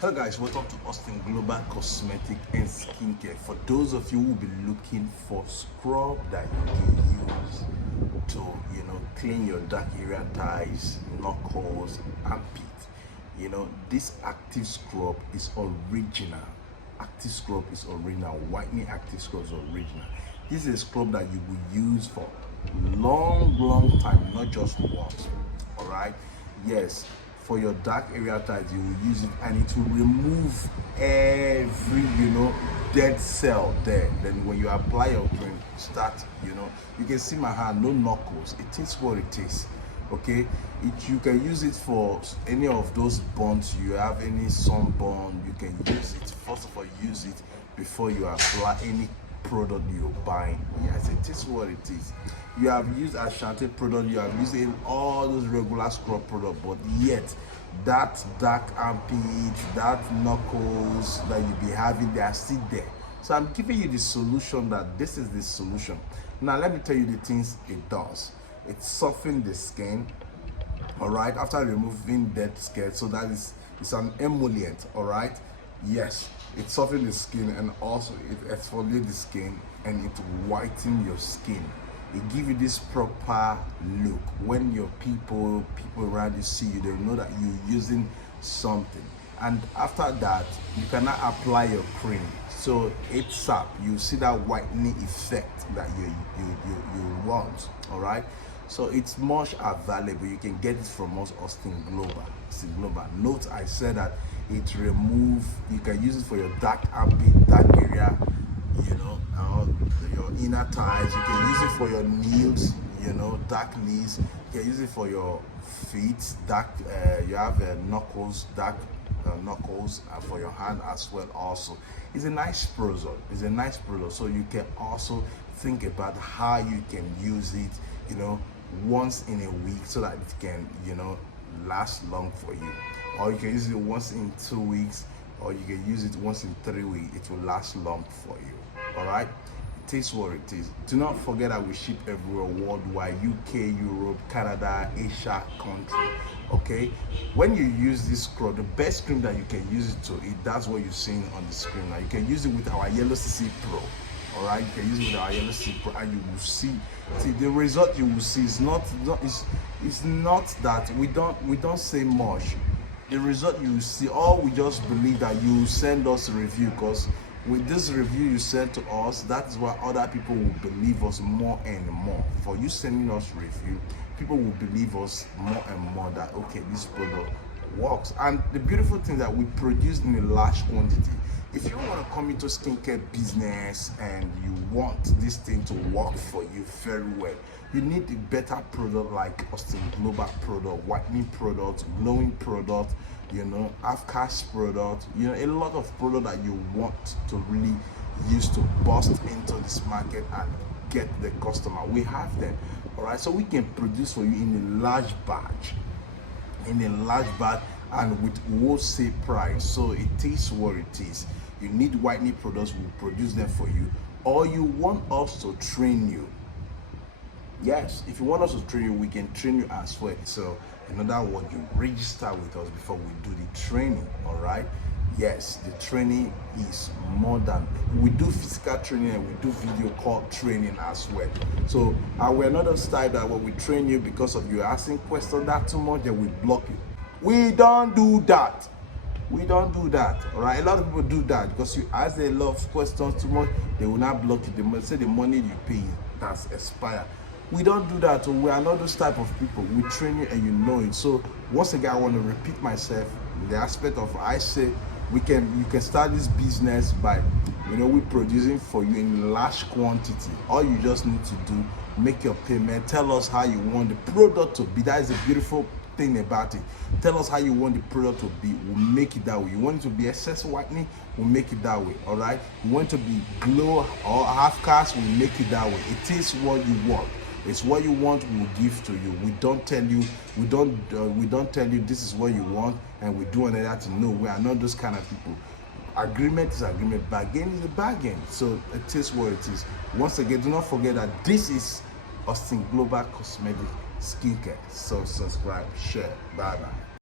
Hello guys, welcome to Austin Global Cosmetic and Skincare. For those of you who will be looking for scrub that you can use to, clean your dark area ties, knuckles, armpit, this active scrub is original. Active scrub is original. Whitening active scrub is original. This is a scrub that you will use for long time, not just once. All right? Yes. For your dark area ties, you will use it and it will remove every dead cell there. Then when you apply your cream, start, you can see my hand, no knuckles. It is what it is. Okay, you can use it for any of those burns. You have any sunburn, you can use it. First of all, use it before you apply any product you're buying. Yes, it is what it is. You have used Ashanti product, you have used in all those regular scrub product, but yet that dark armpit, that knuckles that you be having, they are still there. So I'm giving you the solution, that this is the solution. Now let me tell you the things it does. It softens the skin, all right, after removing dead skin. So that is, it's an emollient, all right. Yes, it softens the skin and also it exfoliates the skin and it whitens your skin. It gives you this proper look. When your people around you see you, they know that you're using something. And after that, you cannot apply your cream. So it's up. You see that whitening effect that you want. All right. So it's much available. You can get it from us, Austin Global. Austin Global. Note I said that it remove. You can use it for your dark armpit, dark area. Your inner thighs. You can use it for your knees, dark knees. You can use it for your feet, dark. You have knuckles, dark knuckles, and for your hand as well. Also, it's a nice product. It's a nice product. So you can also think about how you can use it, once in a week, so that it can, last long for you. Or you can use it once in 2 weeks, or you can use it once in 3 weeks. It will last long for you. All right, it is what it is. Do not forget that we ship everywhere worldwide: UK, Europe, Canada, Asia country. Okay, when you use this scrub, the best cream that you can use it to, that's what you're seeing on the screen now. You can use it with our Yellow CC Pro. All right, you can use it with our Yellow CC Pro, and you will see the result. You will see it's not that we don't say much. The result you will see, all we just believe that you will send us a review, because with this review you send to us, that is why other people will believe us more and more. For you sending us review, people will believe us more and more that, okay, this product works. And the beautiful thing that we produce in a large quantity. If you want to come into skincare business and you want this thing to work for you very well, you need a better product like Austin Global product, whitening product, glowing product, half-cast product, a lot of product that you want to really use to bust into this market and get the customer. We have them, all right. So we can produce for you in a large batch, and with wholesale price. So it is what it is. You need whitening products, we'll produce them for you. Or you want us to train you. Yes, if you want us to train you, we can train you as well. So in other words, you register with us before we do the training. All right. Yes, the training is more than, we do physical training and we do video call training as well. So we're not a style that when we train you, because of you asking questions that too much, then we block you. We don't do that. We don't do that. All right. A lot of people do that because you ask a lot of questions too much, they will not block you. They must say the money you pay that's expired. We don't do that. So we are not those type of people. We train you and you know it. So once again, I want to repeat myself in the aspect of, I say you can start this business by we producing for you in large quantity. All you just need to do, make your payment, tell us how you want the product to be. That is a beautiful thing about it. Tell us how you want the product to be, we'll make it that way. You want it to be excess whitening, we'll make it that way. All right, you want it to be glow or half cast, we'll make it that way. It is what you want. It's what you want, we'll give to you. We don't tell you, we don't tell you this is what you want and we do another thing. No, we are not those kind of people. Agreement is agreement, bargain is a bargain. So it is what it is. Once again, do not forget that this is Austin Global Cosmetic Skincare. So subscribe, share, bye bye.